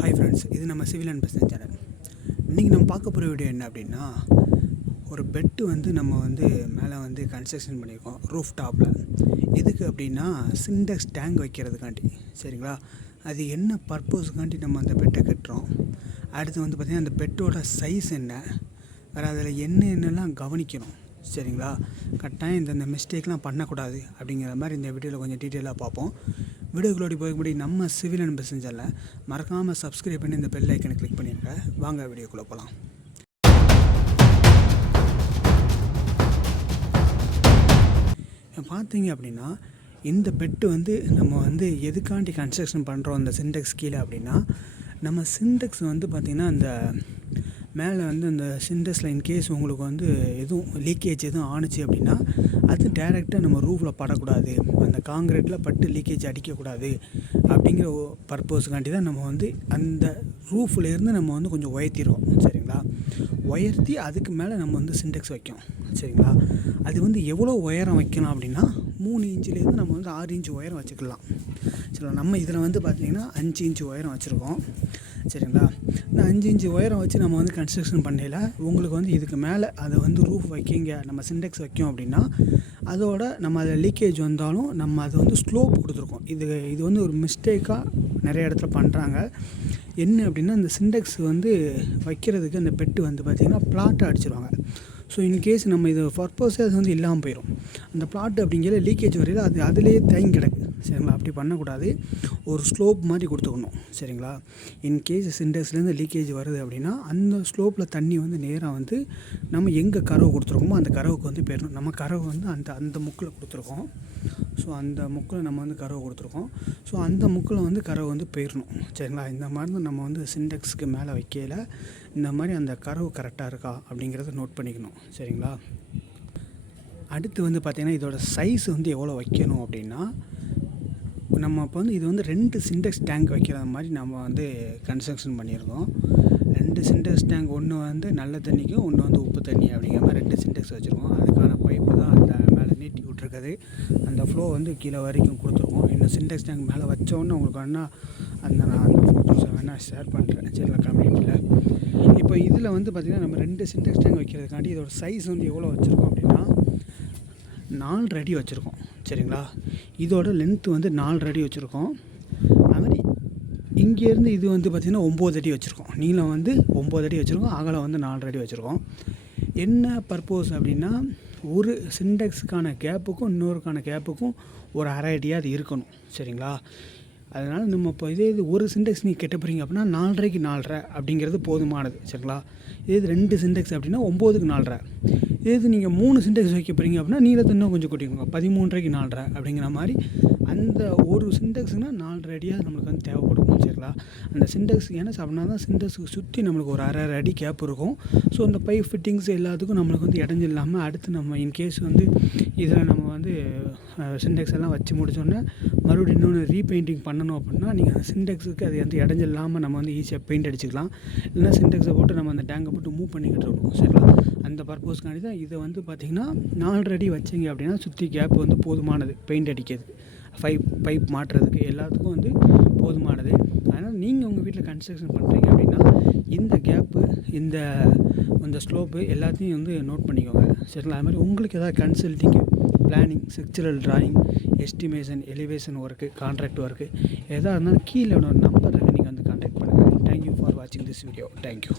Hi friends, இது நம்ம civil and business channel. இன்றைக்கி நம்ம பார்க்க போகிற வீடியோ என்ன அப்படின்னா, ஒரு பெட்டு நம்ம மேலே கன்ஸ்ட்ரக்ஷன் பண்ணியிருக்கோம் ரூஃப் டாப்பில். எதுக்கு அப்படின்னா சின்டெக்ஸ் டேங்க் வைக்கிறதுக்காண்டி. சரிங்களா? அது என்ன பர்பஸுக்காண்டி நம்ம அந்த பெட்டை கட்டுறோம். அடுத்து பார்த்திங்கன்னா அந்த பெட்டோட சைஸ் என்ன, வேறு அதில் என்னென்னலாம் கவனிக்கணும். சரிங்களா? கட்டாயம் இந்த மிஸ்டேக்லாம் பண்ணக்கூடாது அப்படிங்கிற மாதிரி இந்த வீடியோவில் கொஞ்சம் டீட்டெயிலாக பார்ப்போம். வீடியோக்குள்ளோடி போய்படி நம்ம சிவில் அண்ட் பிஸ்னஸ் சேனலில் மறக்காமல் சப்ஸ்கிரைப் பண்ணி இந்த பெல் ஐக்கனை கிளிக் பண்ணிடுங்க. வாங்க வீடியோக்குள்ளே போகலாம். பார்த்தீங்க அப்படின்னா இந்த பெட்டு நம்ம எதுக்காண்டி கன்ஸ்ட்ரக்ஷன் பண்ணுறோம் அந்த சின்டெக்ஸ் கீழே அப்படின்னா, நம்ம சின்டெக்ஸ் பார்த்திங்கன்னா அந்த மேலே அந்த சின்டெக்ஸில் இன்கேஸ் உங்களுக்கு எதுவும் லீக்கேஜ் எதுவும் ஆணுச்சு அப்படின்னா அது டைரெக்டாக நம்ம ரூஃபில் படக்கூடாது, அந்த காங்கிரீட்டில் பட்டு லீக்கேஜ் அடிக்கக்கூடாது அப்படிங்கிற பர்பஸுக்காண்டி தான் நம்ம அந்த ரூஃப்லேருந்து நம்ம கொஞ்சம் உயர்த்திடுவோம். சரிங்களா? உயர்த்தி அதுக்கு மேலே நம்ம சின்டெக்ஸ் வைக்கும். சரிங்களா? அது எவ்வளோ உயரம் வைக்கணும் அப்படின்னா 3 இன்ச்சிலேருந்து நம்ம 6 இன்ச்சு உயரம் வச்சுக்கலாம். சரிங்களா? நம்ம இதில் பார்த்திங்கன்னா 5 இன்ச்சு உயரம் வச்சுருக்கோம். சரிங்களா? இந்த 5 இன்ச்சு உயரம் வச்சு நம்ம கன்ஸ்ட்ரக்ஷன் பண்ணையில் உங்களுக்கு இதுக்கு மேலே அதை ரூஃப் வைக்கிங்க, நம்ம சின்டெக்ஸ் வைக்கும் அப்படின்னா அதோட நம்ம அதில் லீக்கேஜ் வந்தாலும் நம்ம அது ஸ்லோப் கொடுத்துருக்கோம். இது ஒரு மிஸ்டேக்காக நிறைய இடத்துல பண்ணுறாங்க. என்ன அப்படின்னா இந்த சின்டெக்ஸ் வைக்கிறதுக்கு அந்த பெட்டு பார்த்திங்கன்னா பிளாட்டை அடிச்சிருவாங்க. ஸோ இன்கேஸ் நம்ம இது பர்பஸே அது இல்லாமல் போயிடும். அந்த பிளாட் அப்படிங்கிற லீக்கேஜ் வரையில் அது அதிலேயே தேங்கி கிடக்கு. சரிங்களா? அப்படி பண்ணக்கூடாது, ஒரு ஸ்லோப் மாதிரி கொடுத்துக்கணும். சரிங்களா? இன்கேஸ் சின்டெக்ஸ்லேருந்து லீக்கேஜ் வருது அப்படின்னா அந்த ஸ்லோப்பில் தண்ணி நேராக நம்ம எங்கே கறவை கொடுத்துருக்கோமோ அந்த கறவுக்கு போயிடணும். நம்ம கறவை அந்த முக்கில் கொடுத்துருக்கோம். ஸோ அந்த முக்கில் நம்ம கறவை கொடுத்துருக்கோம். ஸோ அந்த முக்கில் கறவை போயிடணும். சரிங்களா? இந்த மாதிரி நம்ம சின்டெக்ஸ்க்கு மேலே வைக்கையில் இந்த மாதிரி அந்த கறவு கரெக்டாக இருக்கா அப்படிங்கிறத நோட் பண்ணிக்கணும். சரிங்களா? அடுத்து பார்த்திங்கன்னா இதோட சைஸ் எவ்வளோ வைக்கணும் அப்படின்னா, நம்ம இப்போ இது 2 சின்டெக்ஸ் டேங்க் வைக்கிற மாதிரி நம்ம கன்ஸ்ட்ரக்ஷன் பண்ணியிருக்கோம். 2 சின்டெக்ஸ் டேங்க், ஒன்று நல்ல தண்ணிக்கும் ஒன்று உப்பு தண்ணி அப்படிங்கிற மாதிரி 2 சின்டெக்ஸ் வச்சுருக்கோம். அதுக்கான பைப்பு தான் அந்த மேலே நீட்டி விட்ருக்குது. அந்த ஃப்ளோ கீழே வரைக்கும் கொடுத்துருக்கோம். இன்னும் சின்டெக்ஸ் டேங்க் மேலே வச்சோன்னு உங்களுக்கு நான் அந்த ஃபோட்டோஸை வேணால் ஷேர் பண்ணுறேன். சரிங்களா? கம்யூனிட்டியில் இப்போ இதில் பார்த்திங்கன்னா நம்ம 2 சின்டெக்ஸ் டேங்க் வைக்கிறதுக்காண்டி இதோட சைஸ் எவ்வளோ வச்சுருக்கோம் அப்படின்னா 4 அடி வச்சுருக்கோம். சரிங்களா? இதோட லென்த்து 4 அடி வச்சுருக்கோம். அதுமாதிரி இங்கேருந்து இது பார்த்திங்கன்னா 9 அடி வச்சுருக்கோம். நீளம் 9 அடி வச்சுருக்கோம். அகலம் 4 அடி வச்சுருக்கோம். என்ன பர்பஸ் அப்படின்னா, ஒரு சின்டெக்ஸுக்கான கேப்புக்கும் இன்னொருக்கான கேப்புக்கும் ஒரு அரை அடியாக அது இருக்கணும். சரிங்களா? அதனால் நம்ம இப்போ இது ஒரு சின்டெக்ஸ் நீங்கள் கெட்ட போகிறீங்க அப்படின்னா 4.5க்கு 4.5 அப்படிங்கிறது போதுமானது. சரிங்களா? 2 சின்டெக்ஸ் அப்படின்னா 9க்கு 4.5. நீங்கள் 3 சின்டெக்ஸ் வைக்க போகிறீங்க அப்படின்னா நீளத்தை இன்னும் கொஞ்சம் கூட்டிக்கோங்க, 13.5க்கு 4.5 அப்படிங்கிற மாதிரி. அந்த ஒரு சின்டெக்ஸுனால் 4 அடியாக நம்மளுக்கு தேவைப்படும். சரிங்களா? அந்த சின்டெக்ஸ் ஏன்னா அப்படின்னா தான் சின்டெக்ஸுக்கு சுற்றி நம்மளுக்கு ஒரு அரை அடி கேப் இருக்கும். ஸோ அந்த பைப் ஃபிட்டிங்ஸ் எல்லாத்துக்கும் நம்மளுக்கு இடைஞ்சல் இல்லாமல் அடுத்து நம்ம இன்கேஸ் இதில் நம்ம சின்டெக்ஸ் எல்லாம் வச்சு முடிச்சோன்னே மறுபடியும் இன்னொன்று ரீபெயிண்டிங் பண்ணணும் அப்படின்னா நீங்கள் அந்த சின்டெக்ஸுக்கு அது இடைஞ்சல் இல்லாமல் நம்ம ஈஸியாக பெயிண்ட் அடிச்சுக்கலாம். இல்லைனா சின்டெக்ஸை போட்டு நம்ம அந்த டேங்கை போட்டு மூவ் பண்ணிக்கிட்டு இருக்கணும். சரிங்களா? அந்த பர்பஸ்க்காண்டி தான் இதை பார்த்திங்கன்னா 4 அடி வச்சிங்க அப்படின்னா சுற்றி கேப் போதுமானது பெயிண்ட் அடிக்கிறது, பைப் மாட்டுறதுக்கு எல்லாத்துக்கும் போதுமானது. அதனால் நீங்கள் உங்கள் வீட்டில் கன்ஸ்ட்ரக்ஷன் பண்ணுறீங்க அப்படின்னா இந்த கேப்பு, இந்த ஸ்லோப்பு எல்லாத்தையும் நோட் பண்ணிக்கோங்க. சரிங்களா? அது மாதிரி உங்களுக்கு எதாவது கன்சல்ட்டிங்கு, planning, structural drawing, estimation, elevation work, contract work எதாக இருந்தாலும் கீழே ஒரு நம்பர் நீங்கள் கான்டாக்ட் பண்ணுங்கள். தேங்க்யூ ஃபார் வாட்சிங் திஸ் வீடியோ. தேங்க்யூ.